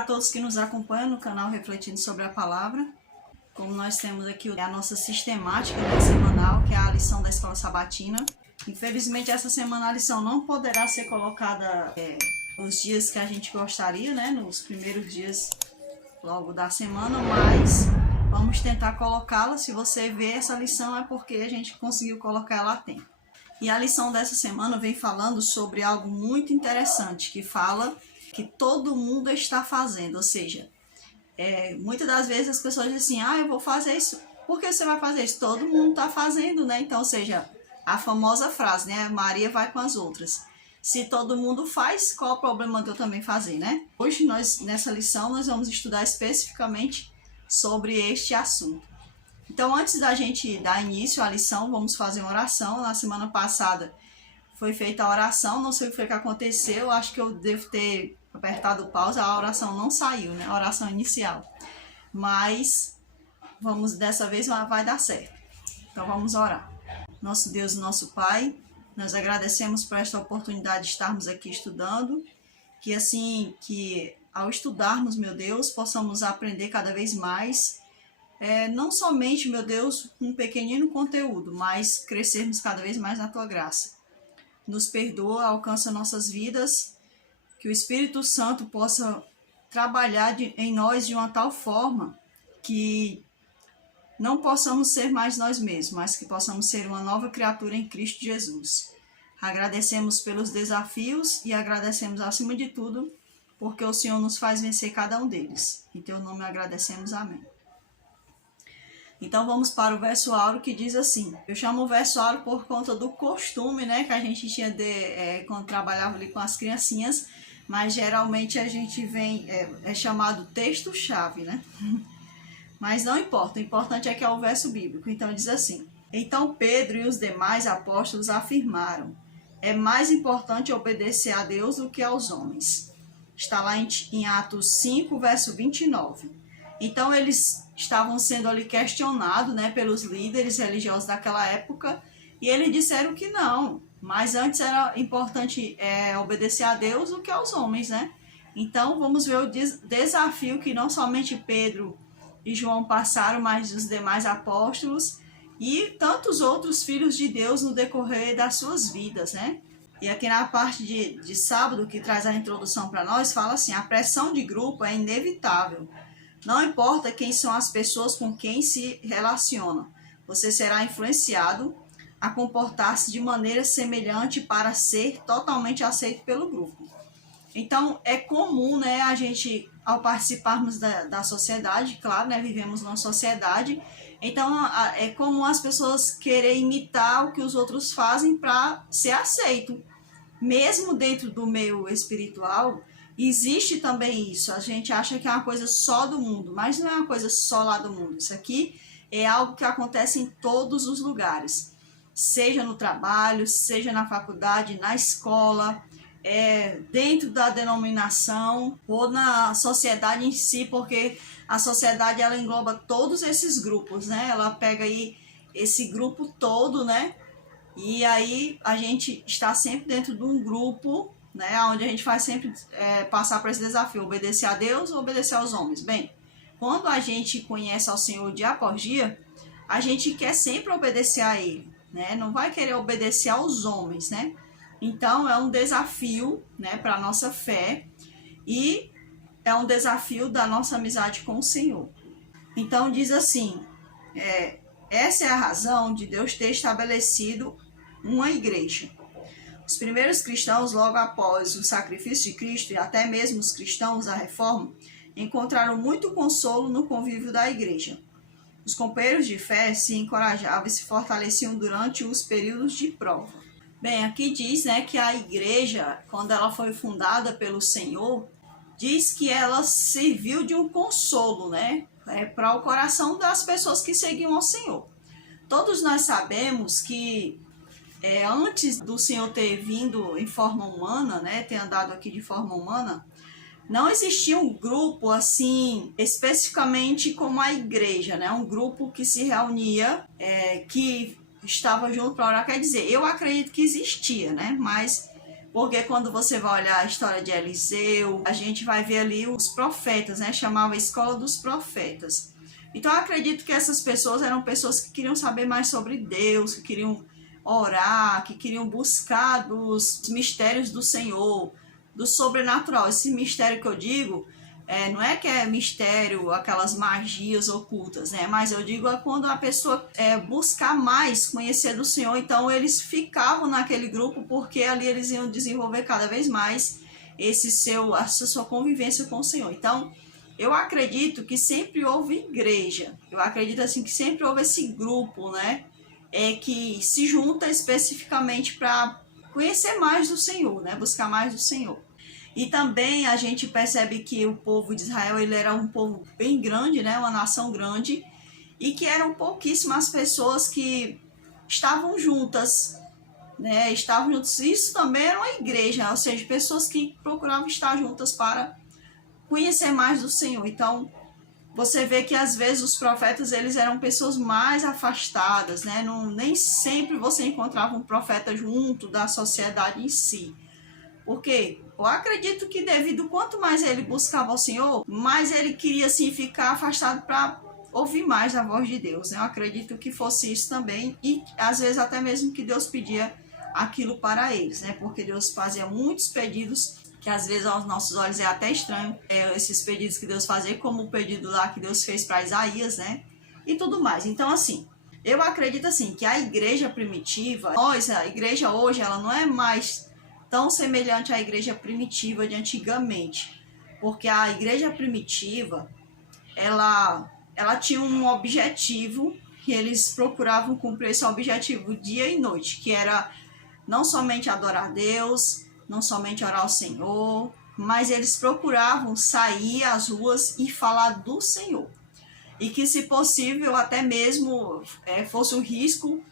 Olá a todos que nos acompanham no canal Refletindo sobre a Palavra. Como nós temos aqui a nossa sistemática semanal, que é a lição da Escola Sabatina. Infelizmente, essa semana a lição não poderá ser colocada nos dias que a gente gostaria, né? Nos primeiros dias logo da semana, mas vamos tentar colocá-la. Se você vê essa lição é porque a gente conseguiu colocar ela a tempo. E a lição dessa semana vem falando sobre algo muito interessante, que fala que todo mundo está fazendo, ou seja, muitas das vezes as pessoas dizem assim, eu vou fazer isso. Por que você vai fazer isso? Todo mundo está fazendo, né? Então, ou seja, a famosa frase, né? Maria vai com as outras. Se todo mundo faz, qual o problema de eu também fazer, né? Hoje, nessa lição, nós vamos estudar especificamente sobre este assunto. Então, antes da gente dar início à lição, vamos fazer uma oração. Na semana passada foi feita a oração, não sei o que foi que aconteceu, acho que eu devo ter apertado pausa, a oração não saiu, né? A oração inicial. Mas dessa vez vai dar certo. Então vamos orar. Nosso Deus e nosso Pai, nós agradecemos por esta oportunidade de estarmos aqui estudando, que assim, que ao estudarmos, meu Deus, possamos aprender cada vez mais, não somente, meu Deus, um pequenino conteúdo, mas crescermos cada vez mais na Tua graça. Nos perdoa, alcança nossas vidas, que o Espírito Santo possa trabalhar em nós de uma tal forma que não possamos ser mais nós mesmos, mas que possamos ser uma nova criatura em Cristo Jesus. Agradecemos pelos desafios e agradecemos acima de tudo, porque o Senhor nos faz vencer cada um deles. Em Teu nome agradecemos, amém. Então vamos para o verso áureo que diz assim, eu chamo o verso áureo por conta do costume, né, que a gente tinha quando trabalhava ali com as criancinhas, mas geralmente a gente é chamado texto-chave, né? Mas não importa, o importante é que é o verso bíblico. Então diz assim, então Pedro e os demais apóstolos afirmaram, é mais importante obedecer a Deus do que aos homens. Está lá em Atos 5, verso 29. Então eles estavam sendo ali questionados, né, pelos líderes religiosos daquela época, e eles disseram que não, mas antes era importante obedecer a Deus do que aos homens, né? Então vamos ver o desafio que não somente Pedro e João passaram, mas os demais apóstolos e tantos outros filhos de Deus no decorrer das suas vidas, né? E aqui na parte de sábado, que traz a introdução para nós, fala assim, a pressão de grupo é inevitável. Não importa quem são as pessoas com quem se relacionam, você será influenciado a comportar-se de maneira semelhante para ser totalmente aceito pelo grupo. Então, é comum, né, a gente, ao participarmos da sociedade, claro, né, vivemos numa sociedade, então é comum as pessoas quererem imitar o que os outros fazem para ser aceito. Mesmo dentro do meio espiritual, existe também isso. A gente acha que é uma coisa só do mundo, mas não é uma coisa só lá do mundo. Isso aqui é algo que acontece em todos os lugares. Seja no trabalho, seja na faculdade, na escola, dentro da denominação ou na sociedade em si, porque a sociedade ela engloba todos esses grupos, né? Ela pega aí esse grupo todo, né? E aí a gente está sempre dentro de um grupo, né? Onde a gente faz sempre passar por esse desafio, obedecer a Deus ou obedecer aos homens. Bem, quando a gente conhece ao Senhor dia após dia, a gente quer sempre obedecer a Ele, né? Não vai querer obedecer aos homens, né? Então é um desafio, né, para a nossa fé e é um desafio da nossa amizade com o Senhor. Então diz assim, essa é a razão de Deus ter estabelecido uma igreja. Os primeiros cristãos, logo após o sacrifício de Cristo, e até mesmo os cristãos da Reforma, encontraram muito consolo no convívio da igreja. Os companheiros de fé se encorajavam e se fortaleciam durante os períodos de prova. Bem, aqui diz, né, que a igreja, quando ela foi fundada pelo Senhor, diz que ela serviu de um consolo, né, para o coração das pessoas que seguiam ao Senhor. Todos nós sabemos que antes do Senhor ter vindo em forma humana, né, ter andado aqui de forma humana, não existia um grupo assim, especificamente como a igreja, né, um grupo que se reunia, que estava junto para orar. Quer dizer, eu acredito que existia, né, mas Porque quando você vai olhar a história de Eliseu, a gente vai ver ali os profetas, né? Chamava a escola dos profetas. Então eu acredito que essas pessoas eram pessoas que queriam saber mais sobre Deus, que queriam orar, que queriam buscar dos mistérios do Senhor, do sobrenatural. Esse mistério que eu digo, não é que é mistério, aquelas magias ocultas, né? Mas eu digo quando a pessoa buscar mais conhecer do Senhor, então eles ficavam naquele grupo porque ali eles iam desenvolver cada vez mais essa sua convivência com o Senhor. Então, eu acredito que sempre houve igreja. Eu acredito assim que sempre houve esse grupo, né? Que se junta especificamente para conhecer mais do Senhor, né? Buscar mais do Senhor. E também a gente percebe que o povo de Israel ele era um povo bem grande, né? Uma nação grande, e que eram pouquíssimas pessoas que estavam juntas, né? Estavam juntos. Isso também era uma igreja, ou seja, pessoas que procuravam estar juntas para conhecer mais do Senhor. Então, você vê que às vezes os profetas eles eram pessoas mais afastadas, né? Nem sempre você encontrava um profeta junto da sociedade em si. Porque eu acredito que devido quanto mais ele buscava o Senhor, mais ele queria assim ficar afastado para ouvir mais a voz de Deus, né? Eu acredito que fosse isso também, e às vezes até mesmo que Deus pedia aquilo para eles, né? Porque Deus fazia muitos pedidos que às vezes aos nossos olhos é até estranho, esses pedidos que Deus fazia, como o pedido lá que Deus fez para Isaías, né? E tudo mais. Então, assim, eu acredito assim que a igreja primitiva, a igreja hoje, ela não é mais tão semelhante à igreja primitiva de antigamente, porque a igreja primitiva, ela tinha um objetivo, que eles procuravam cumprir esse objetivo dia e noite, que era não somente adorar a Deus, não somente orar ao Senhor, mas eles procuravam sair às ruas e falar do Senhor. E que, se possível, até mesmo fosse um risco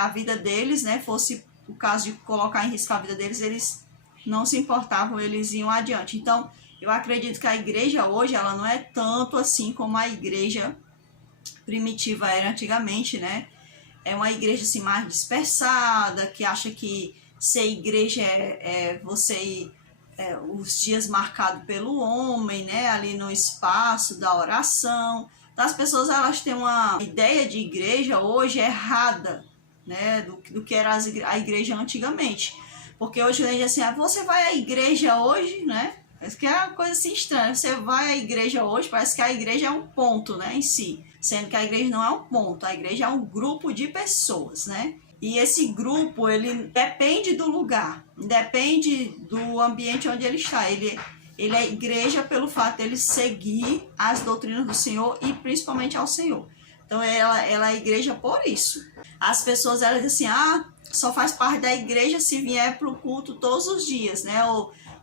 a vida deles, né? Fosse o caso de colocar em risco a vida deles, eles não se importavam, eles iam adiante. Então, eu acredito que a igreja hoje, ela não é tanto assim como a igreja primitiva era antigamente, né? É uma igreja assim mais dispersada, que acha que ser igreja é você ir os dias marcados pelo homem, né? Ali no espaço da oração. Então, as pessoas elas têm uma ideia de igreja hoje errada, né? Do que era a igreja antigamente. Porque hoje a gente assim, você vai à igreja hoje, né? Parece que é uma coisa assim estranha. Você vai à igreja hoje, parece que a igreja é um ponto, né, em si. Sendo que a igreja não é um ponto, a igreja é um grupo de pessoas, né? E esse grupo, ele depende do lugar, depende do ambiente onde ele está. Ele é igreja pelo fato de ele seguir as doutrinas do Senhor e principalmente ao Senhor. Então, ela é igreja por isso. As pessoas, elas dizem assim, só faz parte da igreja se vier para o culto todos os dias, né?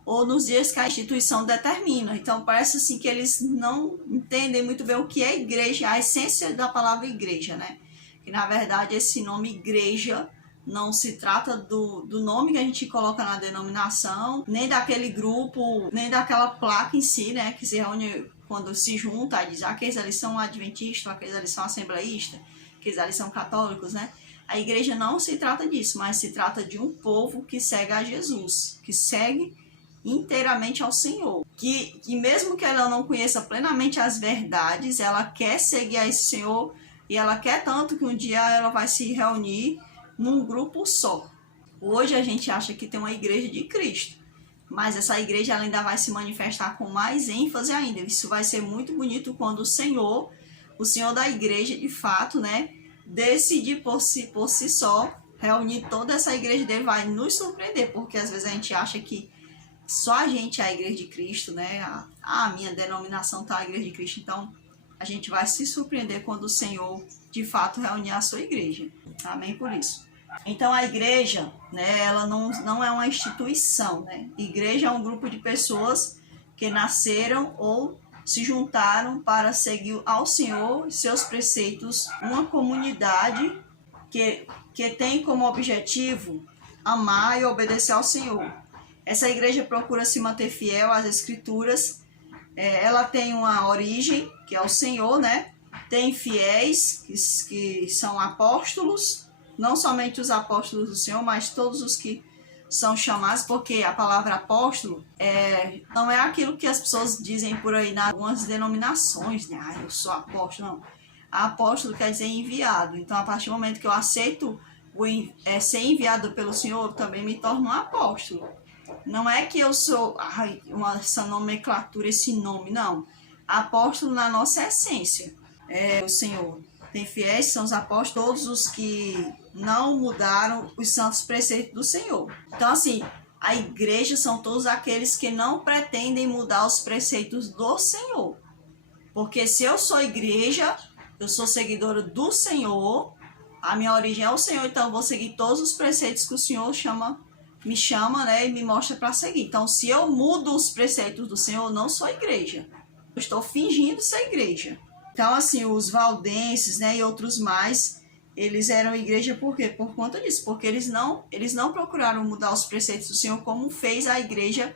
Ou nos dias que a instituição determina. Então, parece assim que eles não entendem muito bem o que é igreja, a essência da palavra igreja, né? Que, na verdade, esse nome igreja não se trata do nome que a gente coloca na denominação, nem daquele grupo, nem daquela placa em si, né? Que se reúne quando se junta e diz, aqueles ali são adventistas, aqueles ali são assembleístas, aqueles ali são católicos, né? A igreja não se trata disso, mas se trata de um povo que segue a Jesus, que segue inteiramente ao Senhor, que mesmo que ela não conheça plenamente as verdades, ela quer seguir a esse Senhor, e ela quer tanto que um dia ela vai se reunir num grupo só. Hoje a gente acha que tem uma igreja de Cristo, mas essa igreja ela ainda vai se manifestar com mais ênfase ainda. Isso vai ser muito bonito quando o Senhor da igreja, de fato, né, decidir por si só, reunir toda essa igreja dele, vai nos surpreender, porque às vezes a gente acha que só a gente é a igreja de Cristo, né? A minha denominação está a igreja de Cristo. Então, a gente vai se surpreender quando o Senhor, de fato, reunir a sua igreja. Amém por isso. Então, a igreja, né? Ela não é uma instituição, né? Igreja é um grupo de pessoas que nasceram ou se juntaram para seguir ao Senhor e seus preceitos. Uma comunidade que tem como objetivo amar e obedecer ao Senhor. Essa igreja procura se manter fiel às Escrituras. Ela tem uma origem, que é o Senhor, né? Tem fiéis, que são apóstolos, não somente os apóstolos do Senhor, mas todos os que são chamados, porque a palavra apóstolo não é aquilo que as pessoas dizem por aí, em algumas denominações, né? Ah, eu sou apóstolo, não. Apóstolo quer dizer enviado. Então, a partir do momento que eu aceito ser enviado pelo Senhor, eu também me torno um apóstolo. Não é que eu sou essa nomenclatura, esse nome, não. Apóstolo na nossa essência. O Senhor tem fiéis, são os apóstolos, todos os que não mudaram os santos preceitos do Senhor. Então, assim, a igreja são todos aqueles que não pretendem mudar os preceitos do Senhor. Porque se eu sou igreja, eu sou seguidora do Senhor, a minha origem é o Senhor, então eu vou seguir todos os preceitos que o Senhor me chama, né, e me mostra para seguir. Então, se eu mudo os preceitos do Senhor, eu não sou igreja. Eu estou fingindo ser igreja. Então, assim, os valdenses, né, e outros mais, eles eram igreja por quê? Por conta disso, porque eles não procuraram mudar os preceitos do Senhor como fez a igreja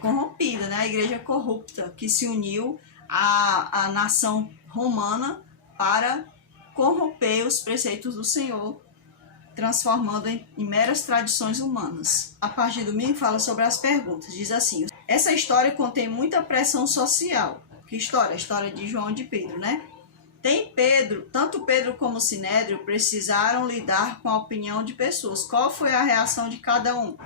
corrompida, né, a igreja corrupta, que se uniu à nação romana para corromper os preceitos do Senhor, transformando em meras tradições humanas. A parte do domingo fala sobre as perguntas. Diz assim: essa história contém muita pressão social. Que história? A história de João e de Pedro, né? Tanto Pedro como o Sinédrio precisaram lidar com a opinião de pessoas. Qual foi a reação de cada um?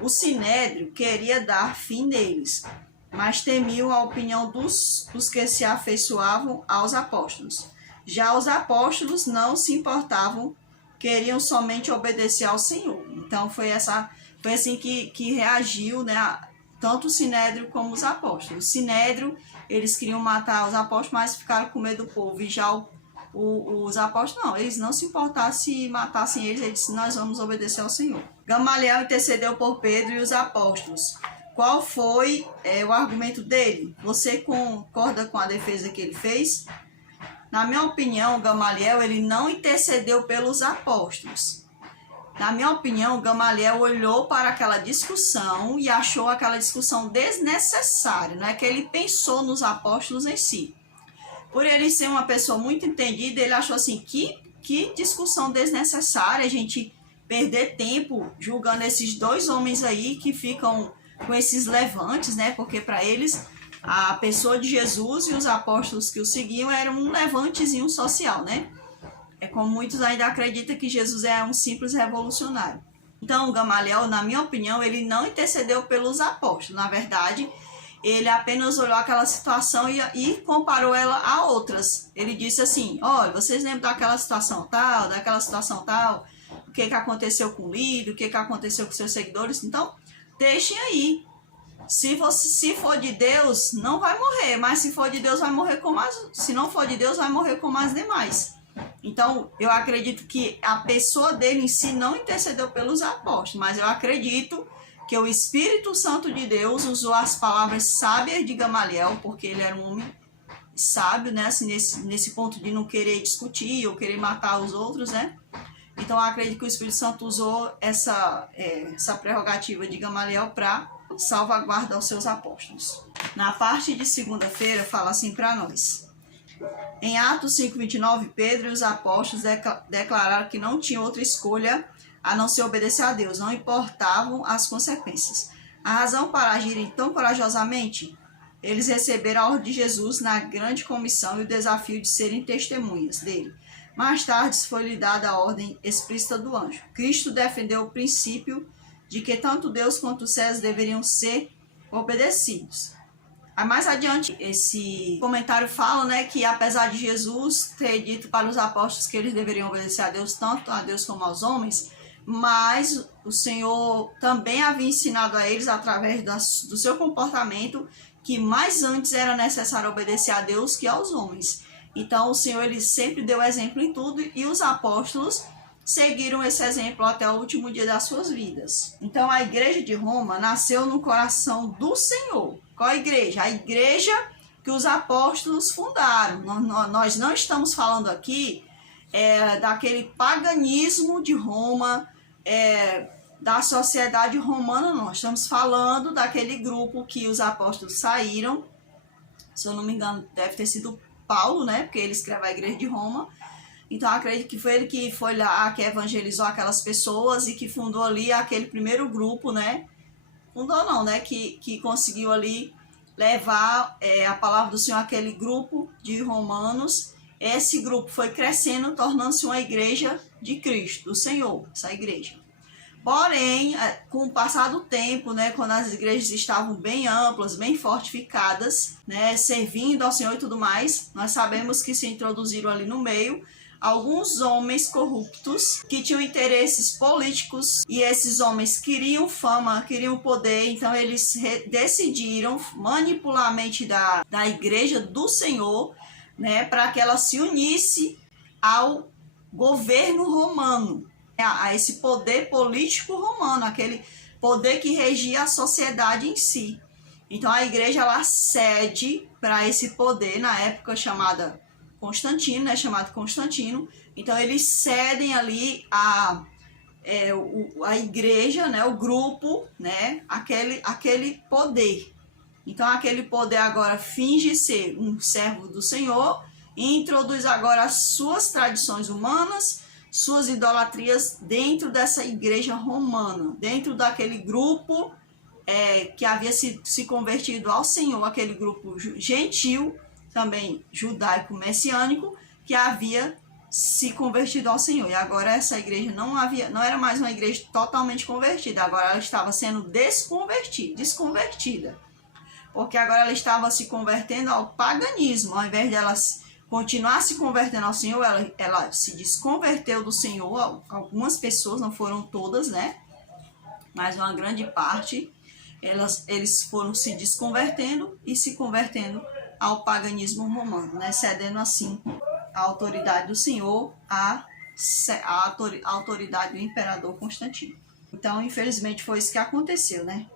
O Sinédrio queria dar fim neles, mas temiam a opinião dos que se afeiçoavam aos apóstolos. Já os apóstolos não se importavam, queriam somente obedecer ao Senhor. Então foi assim que reagiu, né, tanto o Sinédrio como os apóstolos. O Sinédrio, eles queriam matar os apóstolos, mas ficaram com medo do povo. E já os apóstolos, não, eles não se importavam se matassem eles, eles disseram: nós vamos obedecer ao Senhor. Gamaliel intercedeu por Pedro e os apóstolos. Qual foi o argumento dele? Você concorda com a defesa que ele fez? Na minha opinião, Gamaliel, ele não intercedeu pelos apóstolos. Na minha opinião, Gamaliel olhou para aquela discussão e achou aquela discussão desnecessária. Não é que ele pensou nos apóstolos em si. Por ele ser uma pessoa muito entendida, ele achou assim, que discussão desnecessária, a gente perder tempo julgando esses dois homens aí que ficam com esses levantes, né? Porque para eles, a pessoa de Jesus e os apóstolos que o seguiam eram um levantezinho social, né? É como muitos ainda acreditam que Jesus é um simples revolucionário. Então, Gamaliel, na minha opinião, ele não intercedeu pelos apóstolos. Na verdade, ele apenas olhou aquela situação e comparou ela a outras. Ele disse assim: olha, vocês lembram daquela situação tal, o que aconteceu com o líder, o que aconteceu com seus seguidores? Então, deixem aí. Se for de Deus, não vai morrer, mas se for de Deus, vai morrer se não for de Deus, vai morrer como as demais. Então, eu acredito que a pessoa dele em si não intercedeu pelos apóstolos, mas eu acredito que o Espírito Santo de Deus usou as palavras sábias de Gamaliel, porque ele era um homem sábio, né? Assim, nesse ponto de não querer discutir ou querer matar os outros, né? Então, eu acredito que o Espírito Santo usou essa prerrogativa de Gamaliel para salvaguardar os seus apóstolos. Na parte de segunda-feira, fala assim para nós. Em Atos 5:29, Pedro e os apóstolos declararam que não tinham outra escolha a não ser obedecer a Deus, não importavam as consequências. A razão para agirem tão corajosamente? Eles receberam a ordem de Jesus na grande comissão e o desafio de serem testemunhas dele. Mais tarde foi-lhe dada a ordem explícita do anjo. Cristo defendeu o princípio de que tanto Deus quanto os céus deveriam ser obedecidos. Aí mais adiante, esse comentário fala, né, que apesar de Jesus ter dito para os apóstolos que eles deveriam obedecer a Deus, tanto a Deus como aos homens, mas o Senhor também havia ensinado a eles, através do seu comportamento, que mais antes era necessário obedecer a Deus que aos homens. Então o Senhor, ele sempre deu exemplo em tudo, e os apóstolos seguiram esse exemplo até o último dia das suas vidas. Então a igreja de Roma nasceu no coração do Senhor. Qual a igreja? A igreja que os apóstolos fundaram. Nós não estamos falando aqui daquele paganismo de Roma, da sociedade romana, não. Nós estamos falando daquele grupo que os apóstolos saíram. Se eu não me engano, deve ter sido Paulo, né? Porque ele escreve a igreja de Roma. Então acredito que foi ele que foi lá, que evangelizou aquelas pessoas e que fundou ali aquele primeiro grupo, né? Fundou não, né? Que conseguiu ali levar a palavra do Senhor àquele grupo de romanos. Esse grupo foi crescendo, tornando-se uma igreja de Cristo, do Senhor, essa igreja. Porém, com o passar do tempo, né, quando as igrejas estavam bem amplas, bem fortificadas, né, servindo ao Senhor e tudo mais, nós sabemos que se introduziram ali no meio alguns homens corruptos que tinham interesses políticos, e esses homens queriam fama, queriam poder, então eles decidiram manipular a mente da igreja do Senhor, né, para que ela se unisse ao governo romano, a esse poder político romano, aquele poder que regia a sociedade em si. Então a igreja ela cede para esse poder, na época chamada Constantino, né, chamado Constantino. Então eles cedem ali a igreja, né, o grupo, né, aquele poder. Então aquele poder agora finge ser um servo do Senhor e introduz agora as suas tradições humanas, suas idolatrias dentro dessa igreja romana, dentro daquele grupo que havia se convertido ao Senhor, aquele grupo gentil, também judaico-messiânico, que havia se convertido ao Senhor. E agora essa igreja não era mais uma igreja totalmente convertida, agora ela estava sendo desconvertida. Porque agora ela estava se convertendo ao paganismo, ao invés de ela continuar se convertendo ao Senhor, ela se desconverteu do Senhor. Algumas pessoas, não foram todas, né? Mas uma grande parte, eles foram se desconvertendo e se convertendo ao paganismo romano, né? Cedendo assim a autoridade do Senhor à autoridade do imperador Constantino. Então, infelizmente, foi isso que aconteceu, né?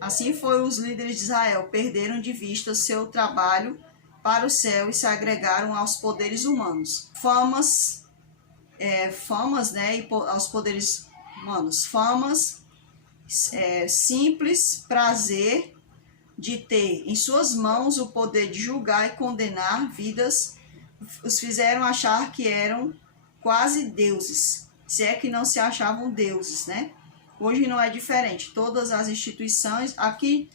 Assim foi, os líderes de Israel perderam de vista seu trabalho para o céu e se agregaram aos poderes humanos. Famas, né, e aos poderes humanos. Famas, simples prazer de ter em suas mãos o poder de julgar e condenar vidas, os fizeram achar que eram quase deuses, se é que não se achavam deuses, né? Hoje não é diferente. Todas as instituições, aqui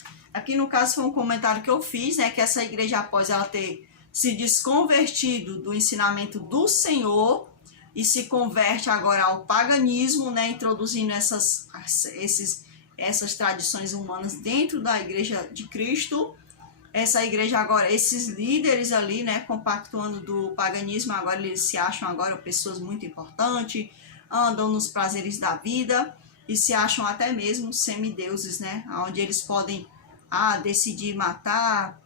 no caso foi um comentário que eu fiz, né, que essa igreja, após ela ter se desconvertido do ensinamento do Senhor e se converte agora ao paganismo, né, introduzindo essas tradições humanas dentro da igreja de Cristo. Essa igreja agora, esses líderes ali, né, compactuando do paganismo, agora eles se acham agora pessoas muito importantes, andam nos prazeres da vida e se acham até mesmo semideuses, né, onde eles podem decidir matar,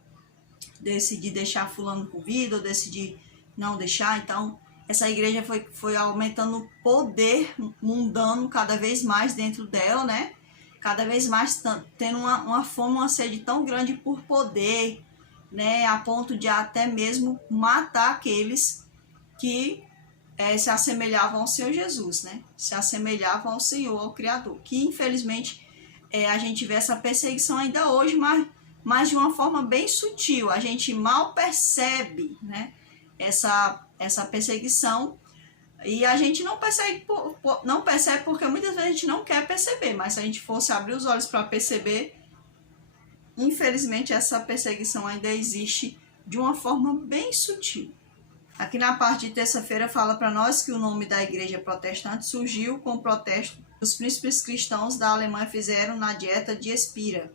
decidir deixar fulano com vida, ou decidir não deixar. Então essa igreja foi aumentando o poder mundano cada vez mais dentro dela, né? Cada vez mais tendo uma fome, uma sede tão grande por poder, né? A ponto de até mesmo matar aqueles que se assemelhavam ao Senhor Jesus, né? Se assemelhavam ao Senhor, ao Criador. Que infelizmente a gente vê essa perseguição ainda hoje, mas de uma forma bem sutil. A gente mal percebe, né, essa perseguição, e a gente não percebe porque muitas vezes a gente não quer perceber, mas se a gente fosse abrir os olhos para perceber, infelizmente essa perseguição ainda existe de uma forma bem sutil. Aqui na parte de terça-feira fala para nós que o nome da igreja protestante surgiu com o protesto que os príncipes cristãos da Alemanha fizeram na Dieta de Espira,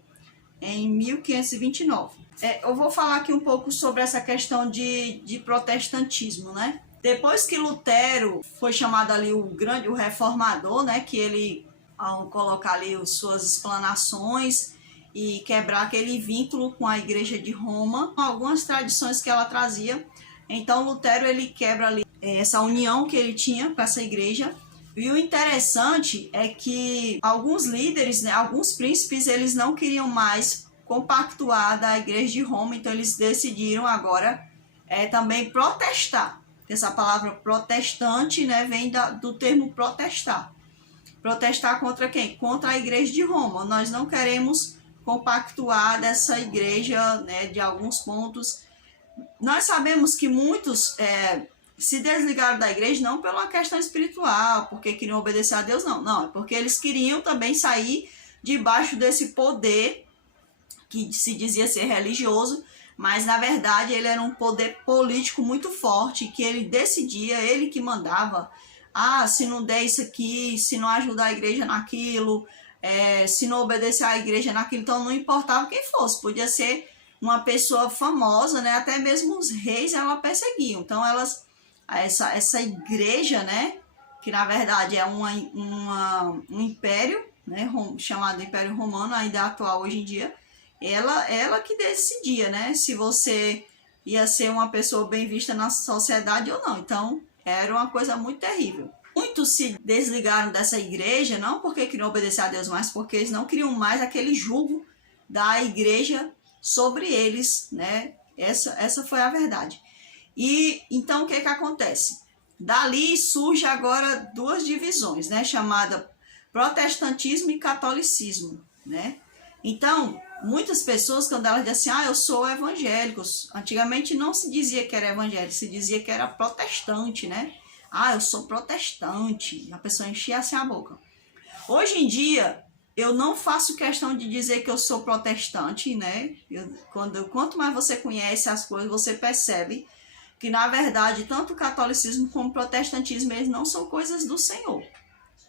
em 1529. Eu vou falar aqui um pouco sobre essa questão de protestantismo, né? Depois que Lutero foi chamado ali o reformador, né? Que ele, ao colocar ali suas explanações e quebrar aquele vínculo com a igreja de Roma, algumas tradições que ela trazia. Então Lutero ele quebra ali essa união que ele tinha com essa igreja. E o interessante é que alguns líderes, né, alguns príncipes, eles não queriam mais compactuar da igreja de Roma, então eles decidiram agora também protestar. Essa palavra protestante, né, vem do termo protestar. Protestar contra quem? Contra a igreja de Roma. Nós não queremos compactuar dessa igreja, né, de alguns pontos. Nós sabemos que muitos se desligaram da igreja não pela questão espiritual, porque queriam obedecer a Deus, não, é porque eles queriam também sair debaixo desse poder que se dizia ser religioso, mas na verdade ele era um poder político muito forte, que ele decidia, ele que mandava, se não der isso aqui, se não ajudar a igreja naquilo, se não obedecer à igreja naquilo, então não importava quem fosse, podia ser uma pessoa famosa, né? Até mesmo os reis ela perseguiam. Então essa igreja, né? Que na verdade é um império, né? Chamado Império Romano, ainda atual hoje em dia, ela que decidia, né? Se você ia ser uma pessoa bem vista na sociedade ou não. Então era uma coisa muito terrível. Muitos se desligaram dessa igreja, não porque queriam obedecer a Deus, mas porque eles não queriam mais aquele jugo da igreja sobre eles, né? Essa foi a verdade. E então o que acontece? Dali surge agora duas divisões, né? Chamada protestantismo e catolicismo, né? Então, muitas pessoas, quando elas dizem assim, eu sou evangélico, antigamente não se dizia que era evangélico, se dizia que era protestante, né? Eu sou protestante. A pessoa enchia assim a boca. Hoje em dia, eu não faço questão de dizer que eu sou protestante, né? Quanto mais você conhece as coisas, você percebe que, na verdade, tanto o catolicismo como o protestantismo, eles não são coisas do Senhor.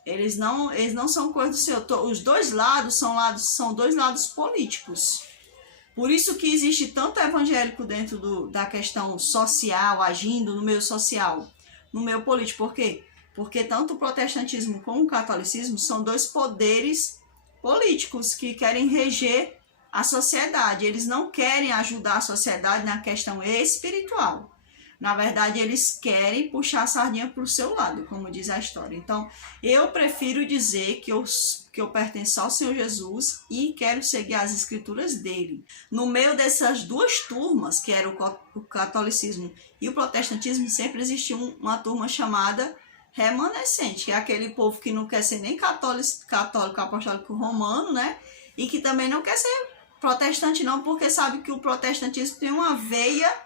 Eles não são coisas do Senhor. Os dois lados são dois lados políticos. Por isso que existe tanto evangélico dentro da questão social, agindo no meio social, no meio político. Por quê? Porque tanto o protestantismo como o catolicismo são dois poderes políticos que querem reger a sociedade. Eles não querem ajudar a sociedade na questão espiritual. Na verdade, eles querem puxar a sardinha para o seu lado, como diz a história. Então, eu prefiro dizer que eu pertenço ao Senhor Jesus e quero seguir as escrituras dele. No meio dessas duas turmas, que era o catolicismo e o protestantismo, sempre existiu uma turma chamada remanescente, que é aquele povo que não quer ser nem católico apostólico romano, né? E que também não quer ser protestante não, porque sabe que o protestantismo tem uma veia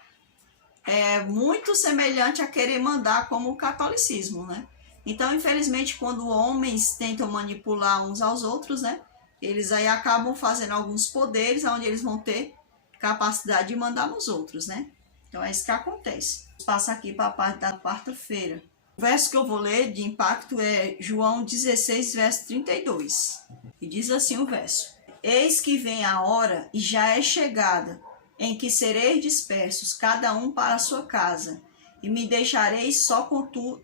muito semelhante a querer mandar como o catolicismo, né? Então, infelizmente, quando homens tentam manipular uns aos outros, né? Eles aí acabam fazendo alguns poderes onde eles vão ter capacidade de mandar nos outros, né? Então, é isso que acontece. Vamos passar aqui para a parte da quarta-feira. O verso que eu vou ler de impacto é João 16, verso 32. E diz assim o verso: Eis que vem a hora e já é chegada, em que sereis dispersos, cada um para a sua casa, e me deixareis só, contudo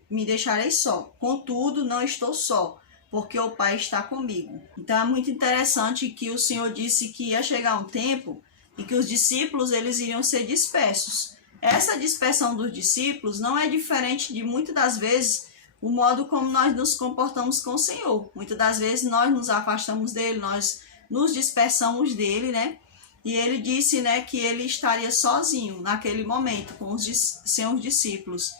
não estou só, porque o Pai está comigo. Então é muito interessante que o Senhor disse que ia chegar um tempo em que os discípulos eles iriam ser dispersos. Essa dispersão dos discípulos não é diferente de muitas das vezes o modo como nós nos comportamos com o Senhor. Muitas das vezes nós nos afastamos dele, nós nos dispersamos dele, né? E ele disse, né, que ele estaria sozinho naquele momento sem os discípulos.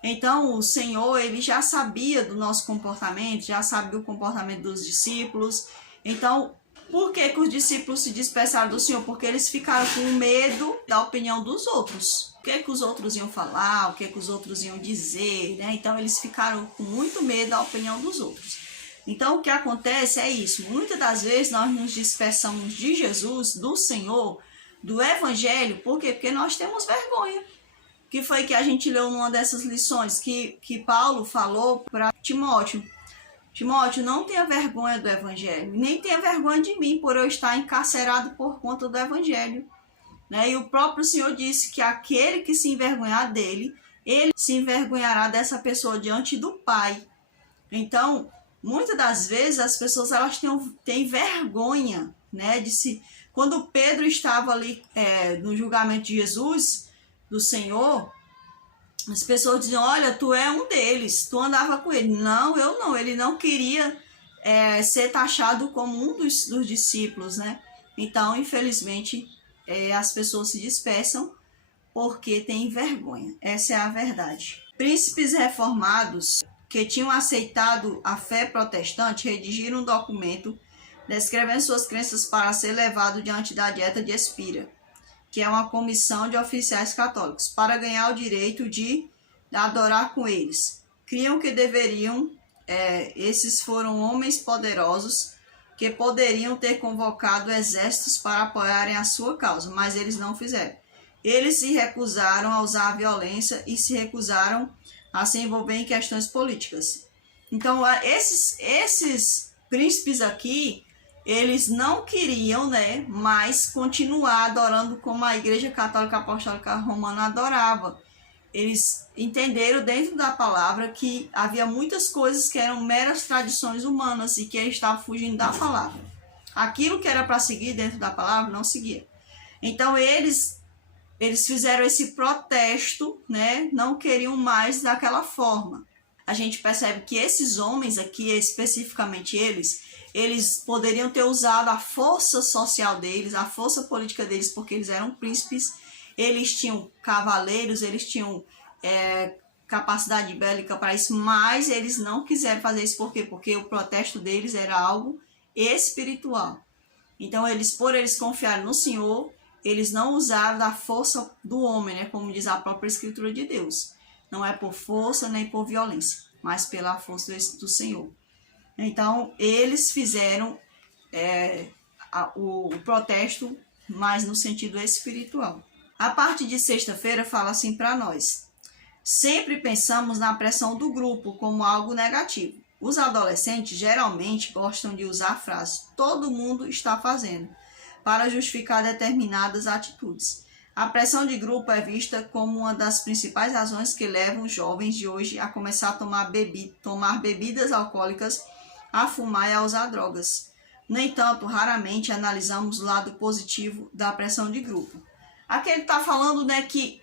Então, o Senhor, ele já sabia do nosso comportamento, já sabia o comportamento dos discípulos. Então, por que os discípulos se dispersaram do Senhor? Porque eles ficaram com medo da opinião dos outros. O que os outros iam falar, o que os outros iam dizer, né? Então, eles ficaram com muito medo da opinião dos outros. Então, o que acontece é isso. Muitas das vezes nós nos dispersamos de Jesus, do Senhor, do Evangelho. Por quê? Porque nós temos vergonha. Que foi que a gente leu numa dessas lições que Paulo falou para Timóteo. Timóteo, não tenha vergonha do Evangelho, nem tenha vergonha de mim por eu estar encarcerado por conta do Evangelho. Né? E o próprio Senhor disse que aquele que se envergonhar dele, ele se envergonhará dessa pessoa diante do Pai. Então, muitas das vezes as pessoas elas têm vergonha, né, de se... Quando Pedro estava ali no julgamento de Jesus, do Senhor, as pessoas diziam, olha, tu é um deles, tu andava com ele. Não, eu não, ele não queria ser taxado como um dos discípulos, né? Então, infelizmente, as pessoas se dispersam porque têm vergonha. Essa é a verdade. Príncipes reformados que tinham aceitado a fé protestante redigiram um documento descrevendo suas crenças para ser levado diante da Dieta de Espira, que é uma comissão de oficiais católicos, para ganhar o direito de adorar com eles. Criam que deveriam, esses foram homens poderosos que poderiam ter convocado exércitos para apoiarem a sua causa, mas eles não fizeram. Eles se recusaram a usar a violência e se recusaram a se envolver em questões políticas. Então, esses príncipes aqui, eles não queriam, né, mais continuar adorando como a Igreja Católica Apostólica Romana adorava. Eles entenderam dentro da palavra que havia muitas coisas que eram meras tradições humanas e que eles estavam fugindo da palavra. Aquilo que era para seguir dentro da palavra não seguia. Então eles fizeram esse protesto, né? Não queriam mais daquela forma. A gente percebe que esses homens aqui, especificamente eles poderiam ter usado a força social deles, a força política deles, porque eles eram príncipes, eles tinham cavaleiros, eles tinham capacidade bélica para isso, mas eles não quiseram fazer isso. Por quê? Porque o protesto deles era algo espiritual. Então, por eles confiarem no Senhor, eles não usaram da força do homem, né? Como diz a própria Escritura de Deus. Não é por força nem por violência, mas pela força do Senhor. Então, eles fizeram o protesto, mas no sentido espiritual. A parte de sexta-feira fala assim para nós: sempre pensamos na pressão do grupo como algo negativo. Os adolescentes geralmente gostam de usar frases "todo mundo está fazendo" para justificar determinadas atitudes. A pressão de grupo é vista como uma das principais razões que levam os jovens de hoje a começar a tomar bebidas alcoólicas, a fumar e a usar drogas. No entanto, raramente analisamos o lado positivo da pressão de grupo. Aqui ele está falando, né, que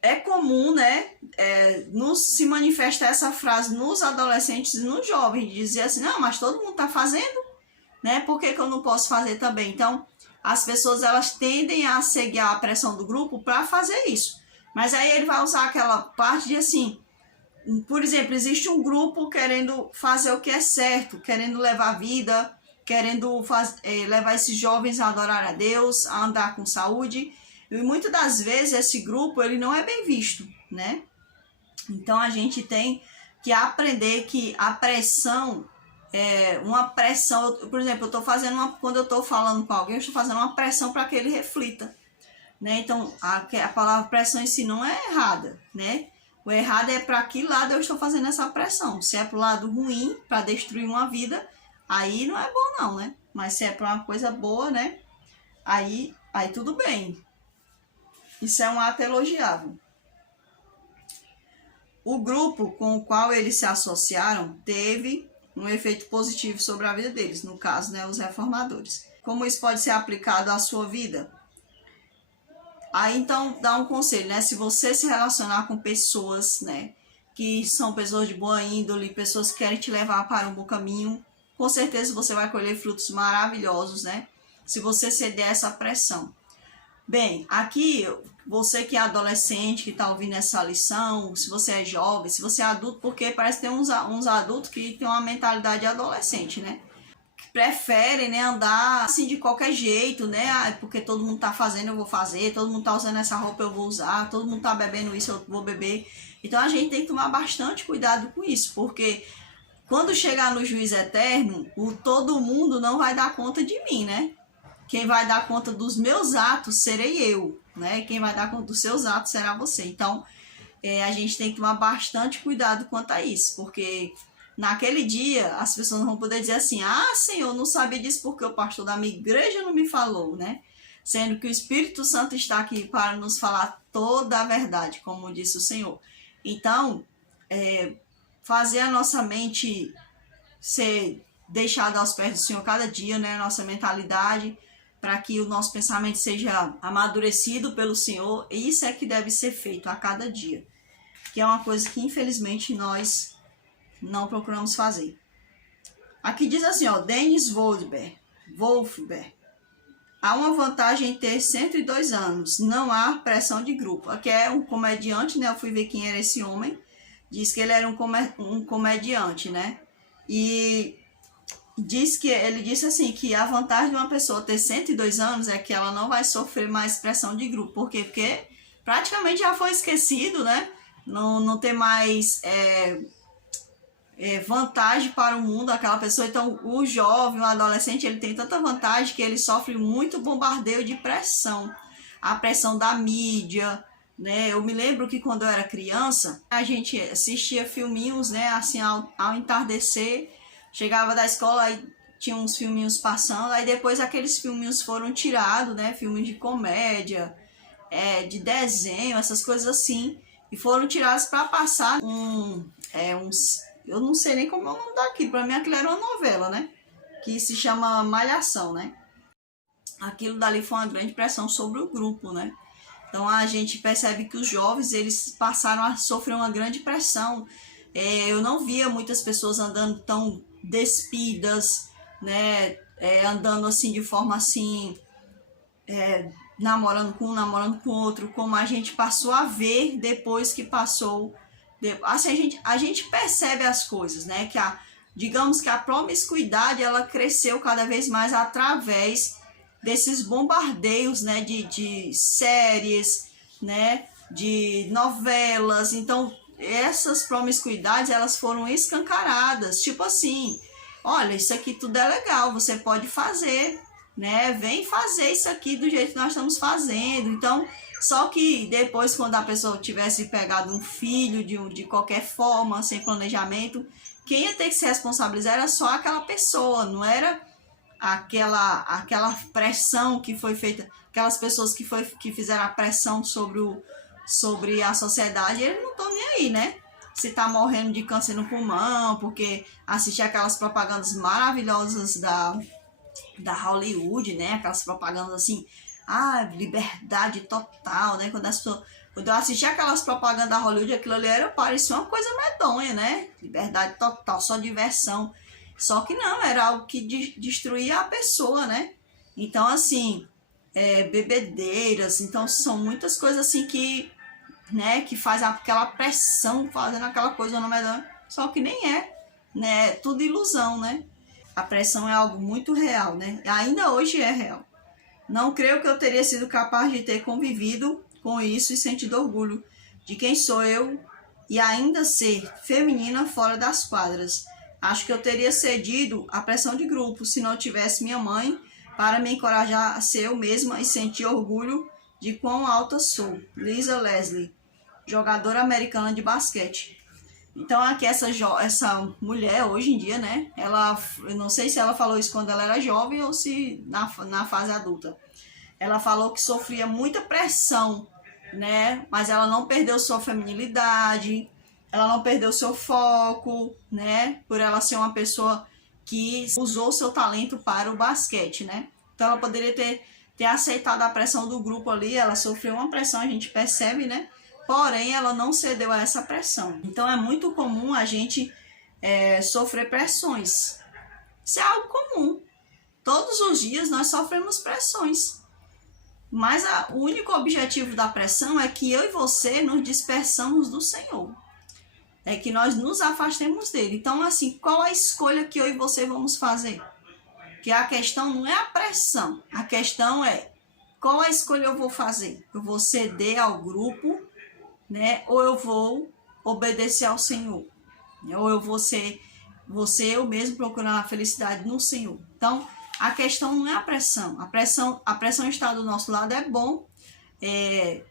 é comum, né, se manifestar essa frase nos adolescentes e nos jovens, de dizer assim: não, mas todo mundo está fazendo, né, por que eu não posso fazer também? Então, as pessoas, elas tendem a seguir a pressão do grupo para fazer isso. Mas aí ele vai usar aquela parte de assim, por exemplo, existe um grupo querendo fazer o que é certo, querendo levar a vida, querendo levar esses jovens a adorar a Deus, a andar com saúde. E muitas das vezes esse grupo, ele não é bem visto, né? Então a gente tem que aprender que a pressão uma pressão. Por exemplo, eu estou fazendo quando eu estou falando com alguém, eu estou fazendo uma pressão para que ele reflita, né? Então a palavra pressão em si não é errada, né? O errado é para que lado eu estou fazendo essa pressão. Se é para o lado ruim, para destruir uma vida, aí não é bom não, né? Mas se é para uma coisa boa, né? Aí tudo bem. Isso é um ato elogiável. O grupo com o qual eles se associaram teve um efeito positivo sobre a vida deles, no caso, né, os reformadores. Como isso pode ser aplicado à sua vida? Aí então dá um conselho, né? Se você se relacionar com pessoas, né, que são pessoas de boa índole, pessoas que querem te levar para um bom caminho, com certeza você vai colher frutos maravilhosos, né? Se você ceder a essa pressão. Bem, aqui, você que é adolescente, que está ouvindo essa lição, se você é jovem, se você é adulto, porque parece que tem uns adultos que têm uma mentalidade adolescente, né? Que preferem, né, andar assim de qualquer jeito, né? Porque todo mundo está fazendo, eu vou fazer, todo mundo está usando essa roupa, eu vou usar, todo mundo está bebendo isso, eu vou beber. Então a gente tem que tomar bastante cuidado com isso, porque quando chegar no juízo eterno, todo mundo não vai dar conta de mim, né? Quem vai dar conta dos meus atos serei eu, né? Quem vai dar conta dos seus atos será você. Então, a gente tem que tomar bastante cuidado quanto a isso, porque naquele dia as pessoas não vão poder dizer assim: ah, Senhor, não sabia disso porque o pastor da minha igreja não me falou, né? Sendo que o Espírito Santo está aqui para nos falar toda a verdade, como disse o Senhor. Então, fazer a nossa mente ser deixada aos pés do Senhor cada dia, né? Nossa mentalidade, para que o nosso pensamento seja amadurecido pelo Senhor. Isso é que deve ser feito a cada dia, que é uma coisa que infelizmente nós não procuramos fazer. Aqui diz assim, ó, Dennis Wolfberg, há uma vantagem em ter 102 anos, não há pressão de grupo. Aqui é um comediante, né? Eu fui ver quem era esse homem, diz que ele era um comediante, né? E ele disse assim, que a vantagem de uma pessoa ter 102 anos é que ela não vai sofrer mais pressão de grupo. Por quê? Porque praticamente já foi esquecido, né? não ter mais vantagem para o mundo, aquela pessoa. Então, o jovem, o adolescente, ele tem tanta vantagem que ele sofre muito bombardeio de pressão. A pressão da mídia, né? Eu me lembro que quando eu era criança, a gente assistia filminhos, né? Assim, ao entardecer, chegava da escola e tinha uns filminhos passando, aí depois aqueles filminhos foram tirados, né? Filmes de comédia, de desenho, essas coisas assim, e foram tirados para passar uns... Eu não sei nem como é o nome daquilo, para mim aquilo era uma novela, né? Que se chama Malhação, né? Aquilo dali foi uma grande pressão sobre o grupo, né? Então a gente percebe que os jovens, eles passaram a sofrer uma grande pressão. Eu não via muitas pessoas andando tão despidas, né? Andando assim de forma assim, namorando com um, namorando com outro, como a gente passou a ver depois que passou. Assim, a gente percebe as coisas, né? Digamos que a promiscuidade, ela cresceu cada vez mais através desses bombardeios, né? De séries, né? De novelas. Então, essas promiscuidades, elas foram escancaradas. Tipo assim, olha, isso aqui tudo é legal, você pode fazer, né? Vem fazer isso aqui do jeito que nós estamos fazendo. Então, só que depois, quando a pessoa tivesse pegado um filho de qualquer forma, sem planejamento, quem ia ter que se responsabilizar era só aquela pessoa, não era aquela pressão que foi feita, aquelas pessoas que fizeram a pressão sobre a sociedade. Eles não estão nem aí, né? Se tá morrendo de câncer no pulmão, porque assistir aquelas propagandas maravilhosas da Hollywood, né? Aquelas propagandas assim, liberdade total, né? Quando eu assisti aquelas propagandas da Hollywood, aquilo ali parecia uma coisa medonha, né? Liberdade total, só diversão. Só que não, era algo que destruía a pessoa, né? Então, assim, bebedeiras, então são muitas coisas assim que, né, que faz aquela pressão, fazendo aquela coisa não medonha. Só que nem né? Tudo ilusão, né? A pressão é algo muito real, né? Ainda hoje é real. Não creio que eu teria sido capaz de ter convivido com isso e sentido orgulho de quem sou eu e ainda ser feminina fora das quadras. Acho que eu teria cedido à pressão de grupo se não tivesse minha mãe para me encorajar a ser eu mesma e sentir orgulho de quão alta sou. Lisa Leslie, jogadora americana de basquete. Então aqui essa mulher hoje em dia, né? Eu não sei se ela falou isso quando ela era jovem ou se na fase adulta. Ela falou que sofria muita pressão, né? Mas ela não perdeu sua feminilidade, ela não perdeu seu foco, né? Por ela ser uma pessoa que usou seu talento para o basquete, né? Então ela poderia ter aceitado a pressão do grupo ali. Ela sofreu uma pressão, a gente percebe, né? Porém, ela não cedeu a essa pressão. Então, é muito comum a gente sofrer pressões. Isso é algo comum. Todos os dias nós sofremos pressões. Mas o único objetivo da pressão é que eu e você nos dispersamos do Senhor. É que nós nos afastemos dele. Então, assim, qual a escolha que eu e você vamos fazer? Que a questão não é a pressão. A questão é qual a escolha eu vou fazer? Eu vou ceder ao grupo, né? Ou eu vou obedecer ao Senhor, ou eu vou ser eu mesmo procurando a felicidade no Senhor. Então, a questão não é a pressão. A pressão está do nosso lado, é bom.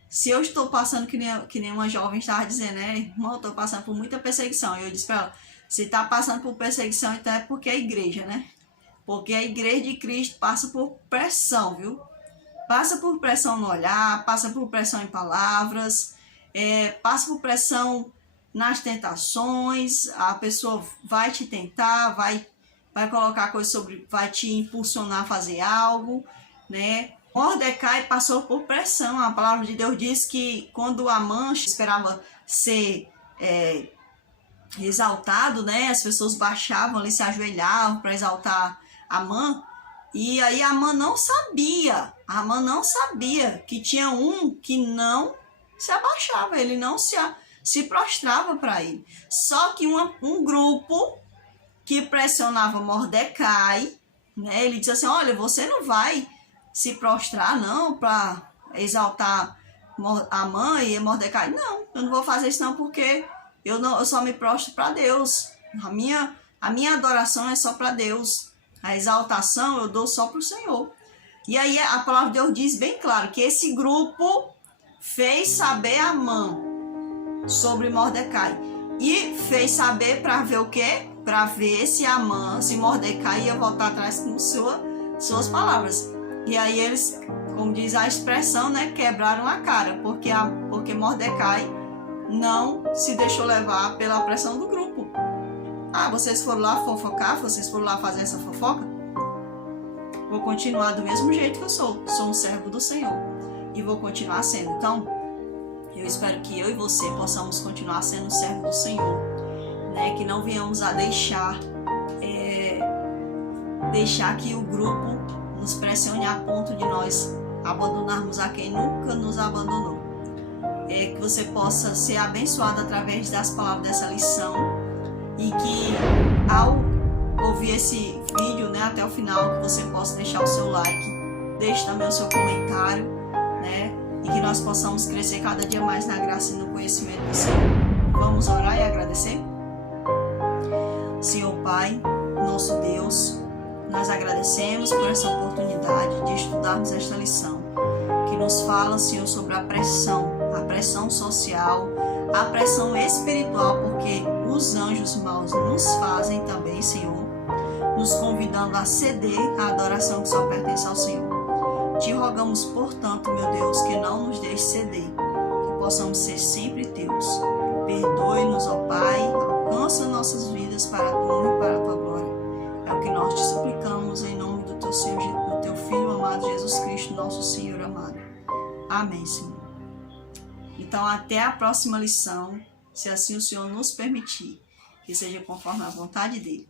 Se eu estou passando, que nem uma jovem estava dizendo, né? Irmão, eu estou passando por muita perseguição. Eu disse para ela, se está passando por perseguição, então é porque é a igreja, né? Porque a igreja de Cristo passa por pressão, viu? Passa por pressão no olhar, passa por pressão em palavras, passa por pressão nas tentações. A pessoa vai te tentar, vai colocar coisas vai te impulsionar a fazer algo, né? Mordecai passou por pressão. A palavra de Deus diz que quando Amã esperava ser exaltado, né? As pessoas baixavam ali, se ajoelhavam para exaltar Amã. E aí Amã não sabia que tinha um que não se abaixava, ele não se prostrava para ele. Só que um grupo que pressionava Mordecai, né? Ele disse assim, olha, você não vai se prostrar não para exaltar Amã e Mordecai, não, eu não vou fazer isso não, porque eu só me prostro para Deus. A minha adoração é só para Deus. A exaltação eu dou só para o Senhor. E aí a palavra de Deus diz bem claro que esse grupo fez saber a Amã sobre Mordecai. E fez saber para ver o quê? Para ver se Amã, se Mordecai ia voltar atrás com suas palavras. E aí eles, como diz a expressão, né, quebraram a cara, porque Mordecai não se deixou levar pela pressão do grupo. Ah, vocês foram lá fofocar, vocês foram lá fazer essa fofoca? Vou continuar do mesmo jeito que eu sou um servo do Senhor e vou continuar sendo. Então, eu espero que eu e você possamos continuar sendo servo do Senhor, né? Que não venhamos a deixar que o grupo nos pressione a ponto de nós abandonarmos a quem nunca nos abandonou. Que você possa ser abençoado através das palavras dessa lição e que ao ouvir esse vídeo, né, até o final, que você possa deixar o seu like, deixe também o seu comentário, né, e que nós possamos crescer cada dia mais na graça e no conhecimento do Senhor. Vamos orar e agradecer? Senhor Pai, nosso Deus, nós agradecemos por essa oportunidade de estudarmos esta lição, que nos fala, Senhor, sobre a pressão social, a pressão espiritual, porque os anjos maus nos fazem também, Senhor, nos convidando a ceder à adoração que só pertence ao Senhor. Te rogamos, portanto, meu Deus, que não nos deixe ceder, que possamos ser sempre teus. Perdoe-nos, ó Pai, alcança nossas vidas para a tua honra e para a tua glória. É o que nós te suplicamos em nome do teu Filho amado, Jesus Cristo, nosso Senhor amado. Amém, Senhor. Então, até a próxima lição, se assim o Senhor nos permitir, que seja conforme a vontade dele.